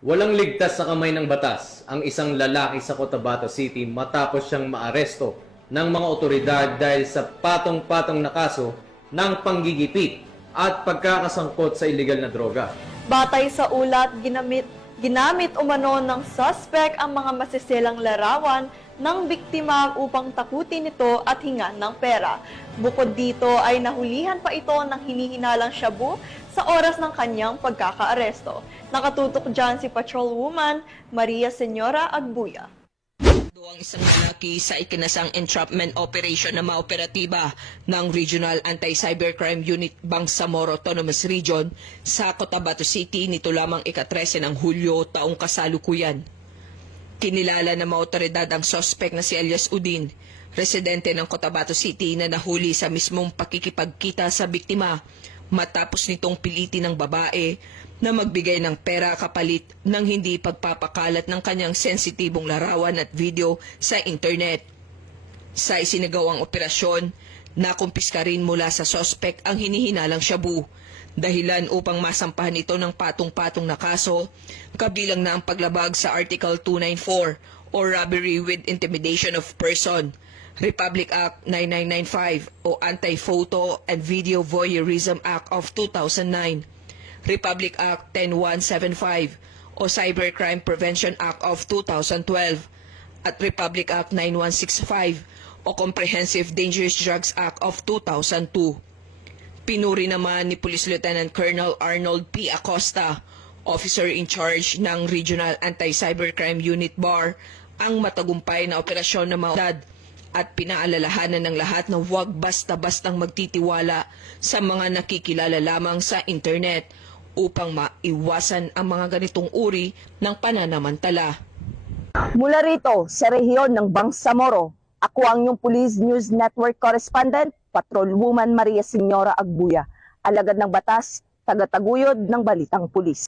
Walang ligtas sa kamay ng batas ang isang lalaki sa Cotabato City matapos siyang maaresto ng mga otoridad dahil sa patong-patong na kaso ng panggigipit at pagkakasangkot sa iligal na droga. Batay sa ulat, ginamit umano ng suspect ang mga masisilang larawan ng biktima upang takutin ito at hingan ng pera. Bukod dito ay nahulihan pa ito ng hinihinalang shabu sa oras ng kanyang pagkakaaresto. Nakatutok dyan si Patrolwoman Maria Senyora Agbuya. Ang isang lalaki sa ikinasang entrapment operation na maoperatiba ng Regional Anti-Cybercrime Unit Bangsamoro Autonomous Region sa Cotabato City nito lamang ika-13 ng Hulyo taong kasalukuyan. Kinilala ng mga otoridad ang sospek na si Elias Udin, residente ng Cotabato City na nahuli sa mismong pakikipagkita sa biktima matapos nitong pilitin ng babae na magbigay ng pera kapalit ng hindi pagpapakalat ng kanyang sensitibong larawan at video sa internet. Sa isinagawang operasyon, nakumpiska rin mula sa sospek ang hinihinalang shabu, dahilan upang masampahan ito ng patong-patong na kaso, kabilang na ang paglabag sa Article 294 o Robbery with Intimidation of Person, Republic Act 9995 o Anti-Photo and Video Voyeurism Act of 2009, Republic Act 10175 o Cybercrime Prevention Act of 2012 at Republic Act 9165 o Comprehensive Dangerous Drugs Act of 2002. Pinuri naman ni Police Lieutenant Colonel Arnold P. Acosta, Officer in Charge ng Regional Anti-Cybercrime Unit BAR, ang matagumpay na operasyon ng mga otoridad at pinaalalahanan ng lahat na huwag basta-bastang magtitiwala sa mga nakikilala lamang sa internet upang maiwasan ang mga ganitong uri ng pananamantala. Mula rito sa rehiyon ng Bangsamoro, ako ang inyong Police News Network Correspondent, Patrolwoman Maria Senyora Agbuya, alagad ng batas, tagataguyod ng Balitang Pulis.